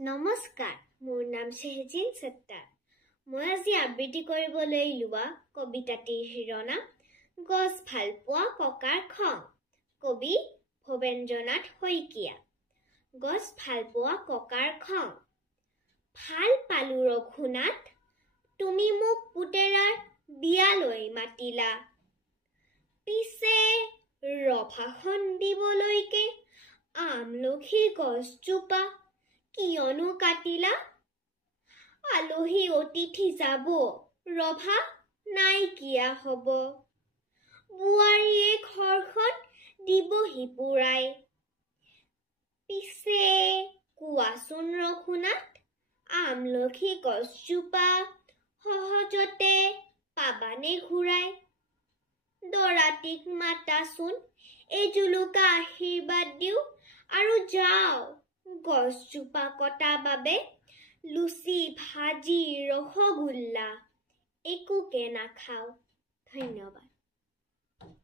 নমস্কাৰ, মোৰ নাম শেহজিন সত্তাৰ। মই আজি আবৃত্তি কৰিবলৈ লোৱা কবিতাটিৰ শিৰোনাম গছ ভাল পোৱা ককাৰ খং। কবি ভৱেন্দ্ৰনাথ শইকীয়া। গছ ভাল পোৱা ককাৰ খং। ভাল পালো ৰঘুনাথ, তুমি মোক পুতেৰাৰ বিয়ালৈ মাতিলা। পিছে ৰভাখন দিবলৈকে আমলখিৰ গছজোপা কিয়নো কাটিলা? আলহী অতিথি যাব, ৰভা নাইকিয়া হব। বোৱাৰীয়ে ঘৰখন দিবহি পুৰাই। পিছে কোৱাচোন ৰঘুনাথ, আমলখি গছজোপা সহজতে পাবানে ঘূৰাই? দৰাটিক মাতাচোন, এজুলুকা আশীৰ্বাদ দিওঁ আৰু যাওঁ। গছজোপা কটা বাবে লুচি ভাজি ৰসগোল্লা একোকে নাখাওঁ। ধন্যবাদ।